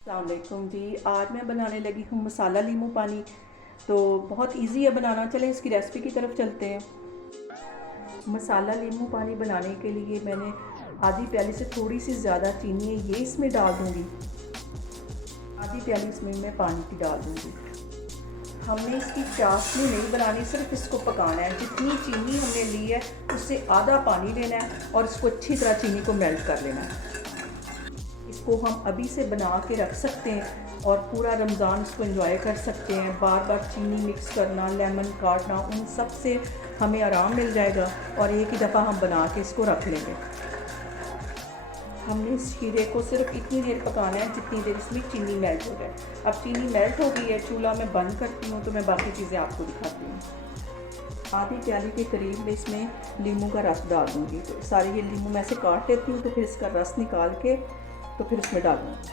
अस्सलाम वालेकुम जी। आज मैं बनाने लगी हूँ मसाला लीमू पानी। तो बहुत इजी है बनाना। चलें इसकी रेसिपी की तरफ चलते हैं। मसाला लीमू पानी बनाने के लिए मैंने आधी प्याली से थोड़ी सी ज़्यादा चीनी है, ये इसमें डाल दूँगी। आधी प्याली इसमें मैं पानी की डाल दूँगी। हमने इसकी चाशनी नहीं बनानी, सिर्फ इसको पकाना है। जितनी चीनी हमने ली है उससे आधा पानी लेना है और इसको अच्छी तरह चीनी को मेल्ट कर लेना है। इसको हम अभी से बना के रख सकते हैं और पूरा रमज़ान इसको एंजॉय कर सकते हैं। बार बार चीनी मिक्स करना, लेमन काटना, उन सब से हमें आराम मिल जाएगा और एक ही दफ़ा हम बना के इसको रख लेंगे। हमने इस शीरे को सिर्फ इतनी देर पकाना है जितनी देर इसमें चीनी मेल्ट हो जाए। अब चीनी मेल्ट हो गई है, चूल्हा मैं बंद करती हूँ तो मैं बाकी चीज़ें आपको दिखाती हूँ। आधी प्याली के करीब मैं इसमें नींबू का रस डाल दूँगी। तो सारे ये नींबू मैं से काट लेती हूँ, तो फिर इसका रस निकाल के तो फिर उसमें डालूँगी।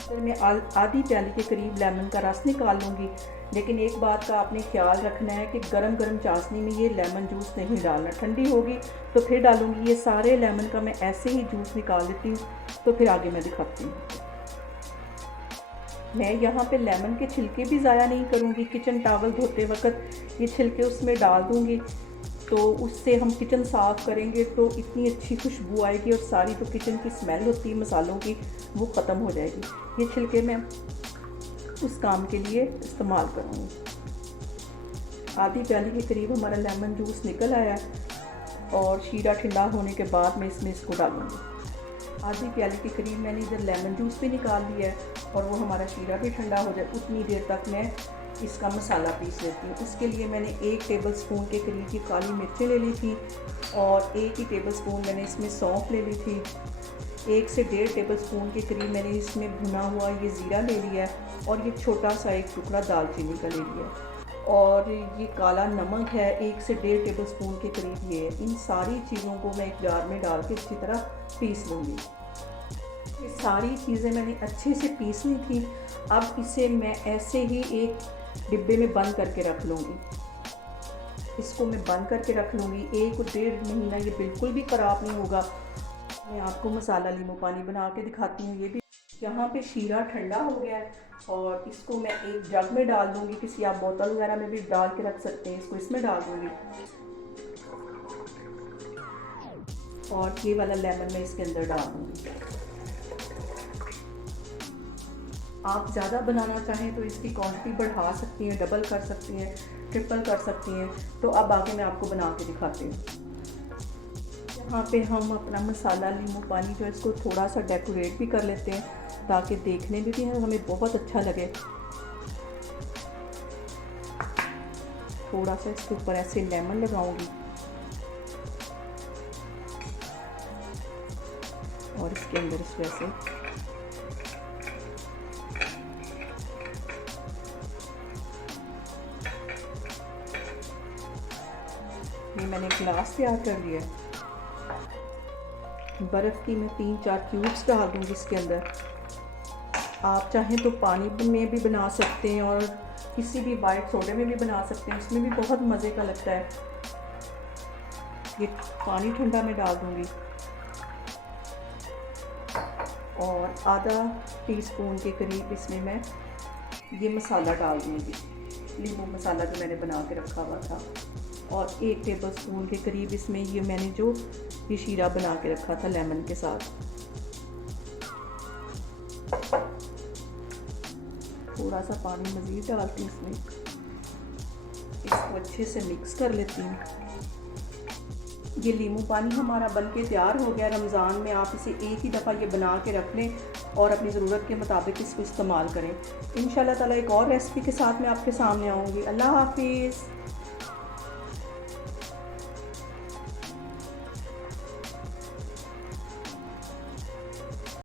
फिर मैं आधी प्याली के करीब लेमन का रस निकाल लूँगी। लेकिन एक बात का आपने ख्याल रखना है कि गरम गरम चाशनी में ये लेमन जूस नहीं डालना, ठंडी होगी तो फिर डालूँगी। ये सारे लेमन का मैं ऐसे ही जूस निकाल लेती हूँ, तो फिर आगे मैं दिखाती हूँ। मैं यहाँ पे लेमन के छिलके भी ज़ाया नहीं करूँगी। किचन टावल धोते वक्त ये छिलके उसमें डाल दूँगी, तो उससे हम किचन साफ़ करेंगे तो इतनी अच्छी खुशबू आएगी और सारी जो किचन की स्मेल होती है मसालों की वो ख़त्म हो जाएगी। ये छिलके मैं उस काम के लिए इस्तेमाल करूँगी। आधी प्याली के करीब हमारा लेमन जूस निकल आया और शीरा ठंडा होने के बाद मैं इसमें इसको डालूँगी। आधी प्याली के करीब मैंने इधर लेमन जूस भी निकाल लिया है और वो हमारा शीरा भी ठंडा हो जाए उतनी देर तक मैं इसका मसाला पीस लेती हूँ। इसके लिए मैंने 1 टेबलस्पून के करीब की काली मिर्चें ले ली थी और 1 ही टेबलस्पून मैंने इसमें सौंफ ले ली थी। 1 से 1.5 टेबलस्पून के करीब मैंने इसमें भुना हुआ ये ज़ीरा ले लिया है और ये छोटा सा एक टुकड़ा दालचीनी का ले लिया और ये काला नमक है 1 से 1.5 टेबलस्पून के करीब ये है। इन सारी चीज़ों को मैं एक जार में डाल के अच्छी तरह पीस लूँगी। ये सारी चीज़ें मैंने अच्छे से पीस ली थी। अब इसे मैं ऐसे ही एक डिब्बे में बंद करके रख लूँगी। इसको मैं बंद करके रख लूँगी 1-1.5 महीना, ये बिल्कुल भी ख़राब नहीं होगा। मैं आपको मसाला नींबू पानी बना के दिखाती हूँ। ये भी यहाँ पे शीरा ठंडा हो गया है और इसको मैं एक जग में डाल दूँगी। किसी आप बोतल वगैरह में भी डाल के रख सकते हैं। इसको इसमें डाल दूँगी और ये वाला लेमन मैं इसके अंदर डाल दूँगी। आप ज़्यादा बनाना चाहें तो इसकी क्वांटिटी बढ़ा सकती हैं, डबल कर सकती हैं, ट्रिपल कर सकती हैं। तो अब आगे मैं आपको बना के दिखाती हूँ। यहाँ पे हम अपना मसाला नींबू पानी जो है इसको थोड़ा सा डेकोरेट भी कर लेते हैं ताकि देखने में भी हमें बहुत अच्छा लगे। थोड़ा सा इसके ऊपर ऐसे लेमन लगाऊंगी और इसके अंदर इस वैसे ये मैंने ग्लास तैयार कर लिया है। बर्फ़ की मैं 3-4 क्यूब्स डाल दूँगी इसके अंदर। आप चाहें तो पानी में भी बना सकते हैं और किसी भी वाइट सोडे में भी बना सकते हैं, उसमें भी बहुत मज़े का लगता है। ये पानी ठंडा में डाल दूँगी और आधा टीस्पून के करीब इसमें मैं ये मसाला डाल दूँगी, नींबू मसाला जो मैंने बना के रखा हुआ था। और 1 टेबलस्पून के करीब इसमें ये मैंने जो ये शीरा बना के रखा था लेमन के साथ, थोड़ा सा पानी मज़ीद डालती हूँ इसमें। इसको अच्छे से मिक्स कर लेती हूँ। ये नींबू पानी हमारा बनके तैयार हो गया। रमज़ान में आप इसे एक ही दफ़ा ये बना के रख लें और अपनी ज़रूरत के मुताबिक इसको इस्तेमाल करें। इंशाल्लाह ताला एक और रेसिपी के साथ मैं आपके सामने आऊँगी। अल्लाह हाफिज़।